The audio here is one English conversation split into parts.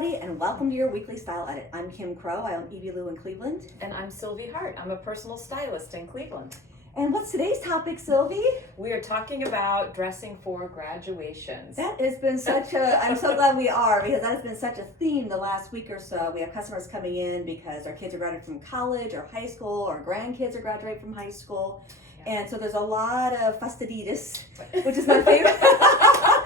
everybody, and welcome to your weekly style edit. I'm Kim Crow. I own Evie Lou in Cleveland. And I'm Sylvie Hart. I'm a personal stylist in Cleveland. And what's today's topic, Sylvie? We are talking about dressing for graduations. That has been such a, I'm so glad we are, because that has been such a theme the last week or so. We have customers coming in because our kids are graduating from college or high school, or grandkids are graduating from high school. And so there's a lot of fastiditas, which is my favorite.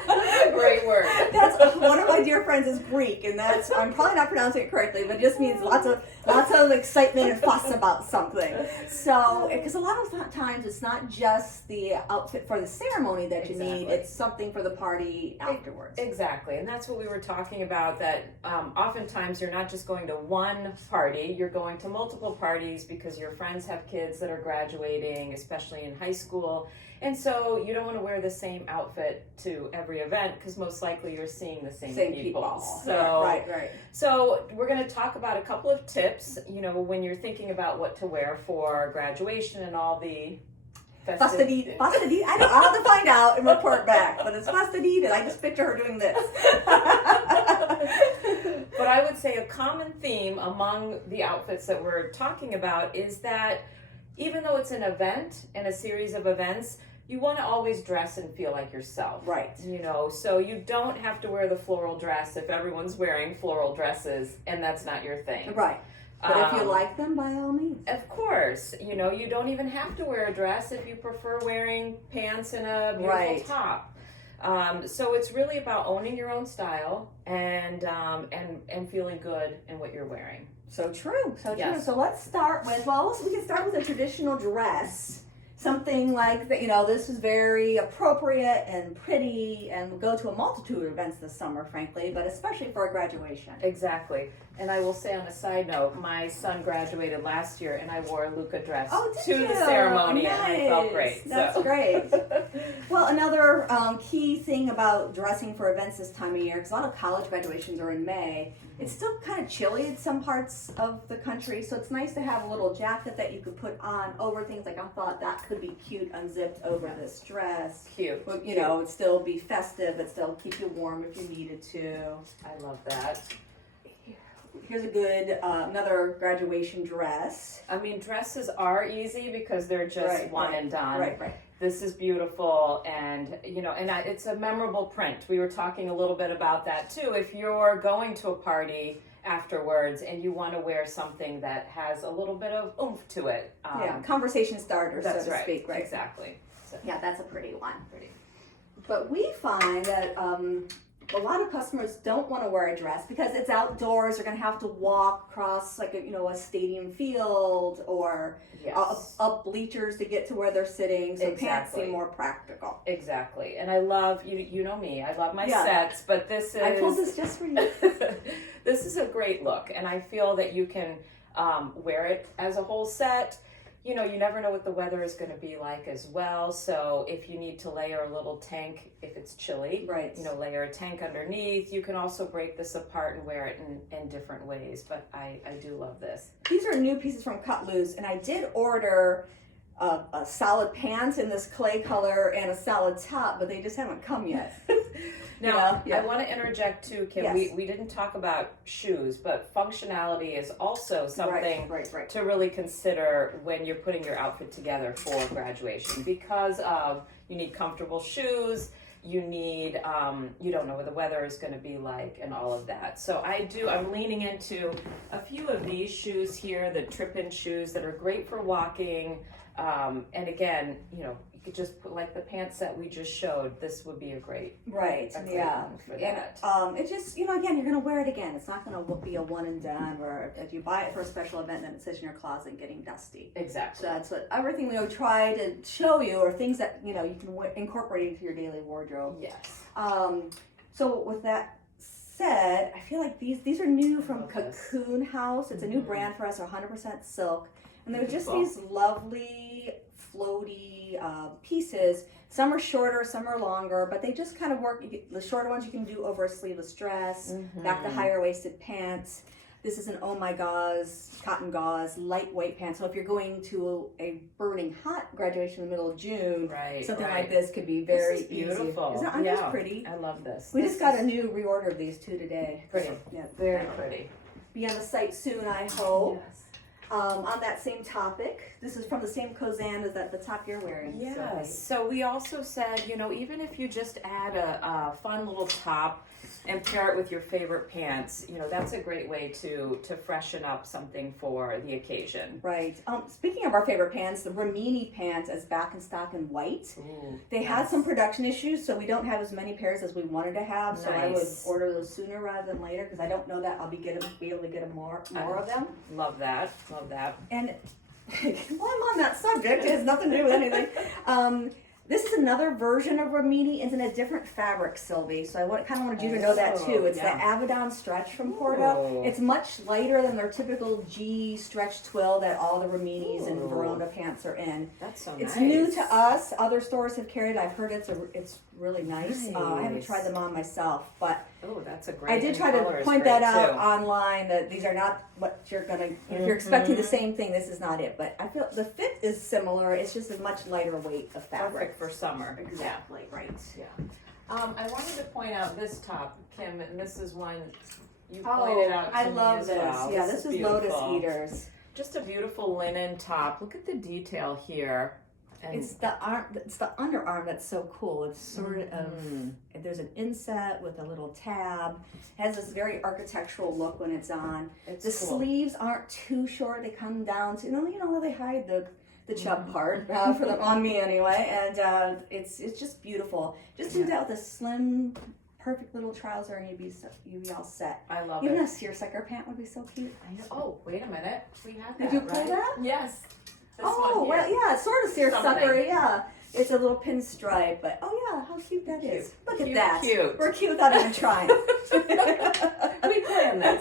That's a great word. That's one of my dear friends is Greek, and that's, I'm probably not pronouncing it correctly, but it just means lots of excitement and fuss about something. So, because a lot of times it's not just the outfit for the ceremony that you need, it's something for the party afterwards. Exactly, and that's what we were talking about, that oftentimes you're not just going to one party, you're going to multiple parties because your friends have kids that are graduating, especially in high school. And so you don't want to wear the same outfit to every event because most likely you're seeing the same people. So, right. So we're going to talk about a couple of tips, you know, when you're thinking about what to wear for graduation and all the Fastiditas. I'll have to find out and report back, but it's fastiditas. I just picture her doing this. But I would say a common theme among the outfits that we're talking about is that even though it's an event and a series of events, you want to always dress and feel like yourself. Right. You know, so you don't have to wear the floral dress if everyone's wearing floral dresses and that's not your thing. Right. But if you like them, by all means. Of course. You know, you don't even have to wear a dress if you prefer wearing pants and a beautiful top. So it's really about owning your own style and feeling good in what you're wearing. So true. Yes. So let's start with, we can start with a traditional dress. Something like that, you know, this is very appropriate and pretty, and we'll go to a multitude of events this summer, frankly, but especially for a graduation. Exactly. And I will say on a side note, my son graduated last year and I wore a Luca dress to the ceremony and I felt great. That's great. Well, another key thing about dressing for events this time of year, because a lot of college graduations are in May, it's still kind of chilly in some parts of the country, so it's nice to have a little jacket that you could put on over things. Like I thought that could be cute, unzipped over this dress. Cute. But, you know, it'd still be festive, but still keep you warm if you needed to. I love that. Here's a good, another graduation dress. I mean, dresses are easy because they're just one and done. Right. This is beautiful, and you know, it's a memorable print. We were talking a little bit about that too. If you're going to a party afterwards and you want to wear something that has a little bit of oomph to it. Conversation starter, so to speak. Right. Exactly. So. Yeah, that's a pretty one. But we find that a lot of customers don't want to wear a dress because it's outdoors. They're going to have to walk across like a stadium field or up bleachers to get to where they're sitting. So pants seem more practical. Exactly. And I love, you know me, I love my sets, but this is... I pulled this just for you. This is a great look, and I feel that you can wear it as a whole set. You know, you never know what the weather is going to be like as well. So if you need to layer a little tank, if it's chilly, you know, layer a tank underneath. You can also break this apart and wear it in different ways. But I do love this. These are new pieces from Cut Loose, and I did order a solid pants in this clay color and a solid top, but they just haven't come yet. Now, I want to interject too, Kim. We didn't talk about shoes, but functionality is also something to really consider when you're putting your outfit together for graduation, because you need comfortable shoes. You need, you don't know what the weather is going to be like and all of that. So I'm leaning into a few of these shoes here, the trip-in shoes that are great for walking. And again, you know, you could just put like the pants that we just showed. This would be a great one for that. And it just, you know, again, you're going to wear it again. It's not going to be a one and done, or if you buy it for a special event, then it sits in your closet getting dusty. Exactly. So that's what everything we try to show you are things that, you know, you can incorporate into your daily wardrobe. Yes. So with that said, I feel like these are new from Cocoon House. It's a new brand for us. They're 100% silk. And they're just these lovely, floaty pieces. Some are shorter, some are longer, but they just kind of work. The shorter ones you can do over a sleeveless dress, back to higher waisted pants. This is an oh my gauze, cotton gauze, lightweight pants. So if you're going to a burning hot graduation in the middle of June, something like this could be very easy. Beautiful. Isn't that pretty? I love this. We just got a new reorder of these too today. Pretty. So, yeah, Very pretty. Be on the site soon, I hope. Yes. On that same topic, this is from the same Kozan as that the top you're wearing. Yes. So we also said, you know, even if you just add a fun little top and pair it with your favorite pants, you know, that's a great way to freshen up something for the occasion. Right. Speaking of our favorite pants, the Rimini pants is back in stock in white. Ooh, they had some production issues, so we don't have as many pairs as we wanted to have. So I would Nice. order those sooner rather than later because I don't know that I'll be able to get more of them. Love that. Love that. And while I'm on that subject, it has nothing to do with anything. This is another version of Rimini. It's in a different fabric, Sylvie. So I kind of wanted you to know that too. It's the Avedon stretch from Porto. It's much lighter than their typical G stretch twill that all the Riminis and Verona pants are in. That's so It's nice. new to us. Other stores have carried it. I've heard it's really nice. I haven't tried them on myself, but that's a great. I did try to point that out online that these are not what you're gonna. If you're expecting the same thing, this is not it. But I feel the fit is similar. It's just a much lighter weight of fabric. Perfect for summer. Exactly. Right. Yeah. I wanted to point out this top, Kim, and this is one you pointed out to I me love as this. well. Yeah, this is Lotus beautiful. Eaters. Just a beautiful linen top. Look at the detail here. And It's the arm. It's the underarm that's so cool. It's sort of there's an inset with a little tab. It has this very architectural look when it's on. It's the cool. sleeves aren't too short. They come down to you know they hide the chub part for them on me anyway, and it's just beautiful. Just do that with a slim, perfect little trouser, and you'd be all set. I love Even it. a seersucker pant would be so cute. I know. Oh, wait a minute. We had that. Did you pull right? that? Yes. This Oh, one well, here. yeah, it's sort of seersucker, Something. yeah. It's a little pinstripe, but yeah, how cute that is. Look at that. Cute. We're cute without even trying. We planned this.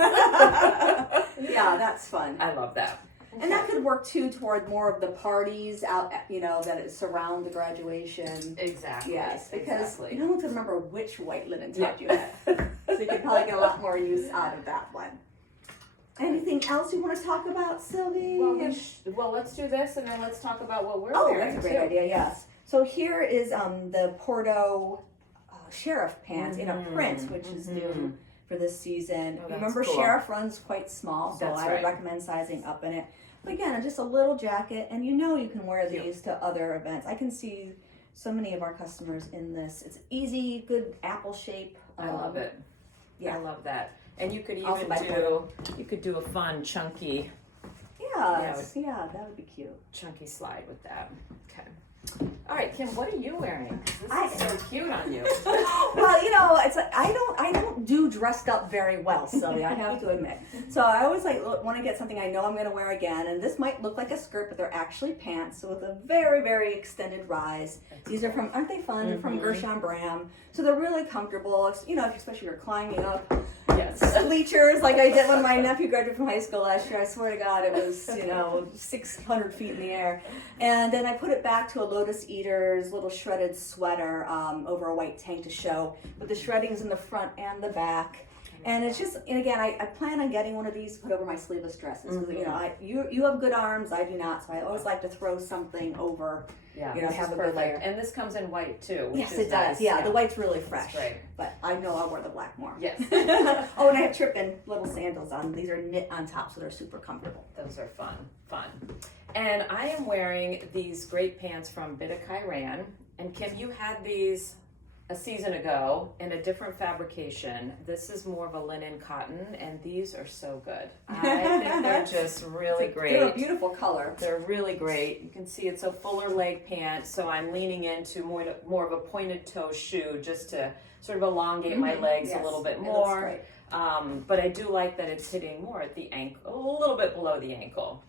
Yeah, that's fun. I love that. And that could work too toward more of the parties out, that surround the graduation. Exactly. Yes, because exactly. no one can remember which white linen top you had. So you could probably get a lot more use out of that one. Anything else you want to talk about, Sylvie? Well, let's do this, and then let's talk about what we're wearing. That's a great idea, yes. So here is the Porto Sheriff pants in a print, which is new for this season. Oh, that's Remember, cool. Sheriff runs quite small, so That's I would right. recommend sizing up in it. But again, just a little jacket, and you can wear these to other events. I can see so many of our customers in this. It's easy, good apple shape. I love it. Yeah. I love that. And you could Also even by Porto. do a fun chunky Yeah, that would be cute. slide with that. Okay. All right, Kim, what are you wearing? This is so cute on you. Well, it's like I don't do dressed up very well, Sylvia, I have to admit. So I always want to get something I know I'm going to wear again, and this might look like a skirt, but they're actually pants, so with a very, very extended rise. These are aren't they fun? They're from Gershon Bram, so they're really comfortable. Especially if you're climbing up bleachers like I did when my nephew graduated from high school last year. I swear to God, it was 600 feet in the air, and then I put it back to a Lotus Eaters little shredded sweater over a white tank to show, but the shredding's in the front and the back. And it's just, and again, I plan on getting one of these to put over my sleeveless dresses. You have good arms, I do not, so I always like to throw something over. Yeah, have a good layer. And this comes in white too. Which Yes, is it does. nice. Yeah, the white's really fresh. That's right. But I know I'll wear the black more. Yes. Oh, and I have tripping little sandals on. These are knit on top, so they're super comfortable. Those are fun. And I am wearing these great pants from Bit of Iran. And Kim, you had these a season ago in a different fabrication. This is more of a linen cotton, and these are so good. I think they're just really great. They're a beautiful color. They're really great. You can see it's a fuller leg pant, so I'm leaning into more of a pointed toe shoe just to sort of elongate my legs a little bit more. But I do like that it's hitting more at the ankle, a little bit below the ankle.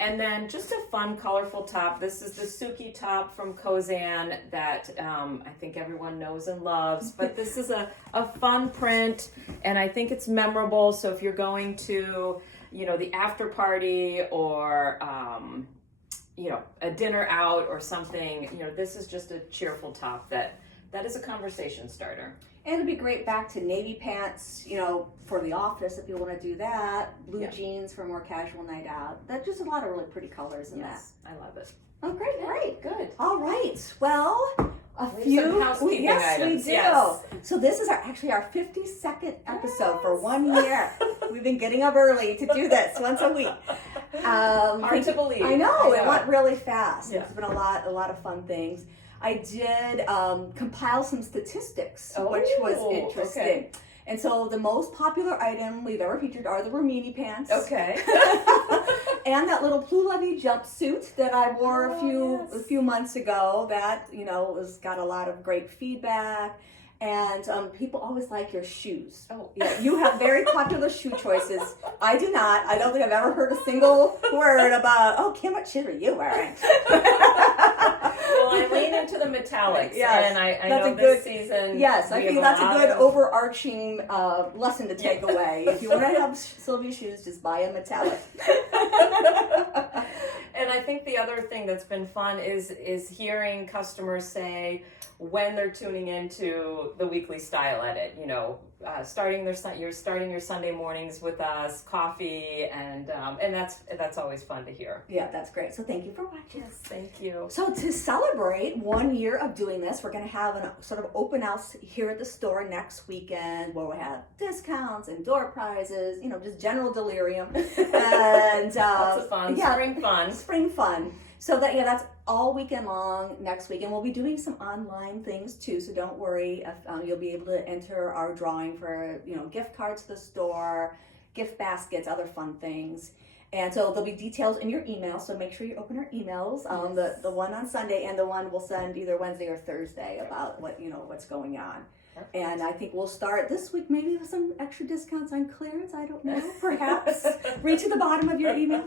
And then just a fun, colorful top. This is the Suki top from Kozan that I think everyone knows and loves. But this is a fun print, and I think it's memorable. So if you're going to, the after party or, a dinner out or something, this is just a cheerful top that is a conversation starter. And it'd be great back to navy pants, you know, for the office if you want to do that. Blue jeans for a more casual night out. That's just a lot of really pretty colors in that. I love it. Oh, great. Good. All right. Well, We have some housekeeping items. We do. Yes. So this is our 52nd episode for 1 year. We've been getting up early to do this once a week. Hard to believe. I know. It went really fast. Yeah. It's been a lot of fun things. I did compile some statistics, which was interesting. Okay. And so the most popular item we've ever featured are the Romini pants. Okay. And that little Plus-Levy jumpsuit that I wore a few months ago. That, you know, got a lot of great feedback. And people always like your shoes. Oh, yeah. You have very popular shoe choices. I do not. I don't think I've ever heard a single word about, oh, Kim, what shoes are you wearing? Well, I lean into the metallics. Yes, and I know this season. Yes, I think that's a good overarching lesson to take away. If you want to have Sylvie shoes, just buy a metallic. And I think the other thing that's been fun is hearing customers say when they're tuning into the weekly style edit, you know, you're starting your Sunday mornings with us, coffee, and that's always fun to hear. Yeah, that's great. So thank you for watching. Yes, thank you. So to celebrate 1 year of doing this, we're going to have a sort of open house here at the store next weekend where we have discounts and door prizes, you know, just general delirium. And lots of fun. Yeah, Spring fun. So that's all weekend long next week, and we'll be doing some online things too. So don't worry, if, you'll be able to enter our drawing for, you know, gift cards to the store, gift baskets, other fun things. And so there'll be details in your email. So make sure you open our emails. The one on Sunday and the one we'll send either Wednesday or Thursday about what's going on. And I think we'll start this week maybe with some extra discounts on clearance. I don't know, perhaps. Read to the bottom of your email.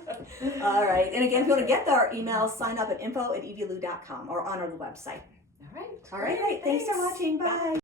All right. And again, if you want to get our emails, sign up at info@evielou.com or on our website. All right. All right. Thanks for watching. Bye.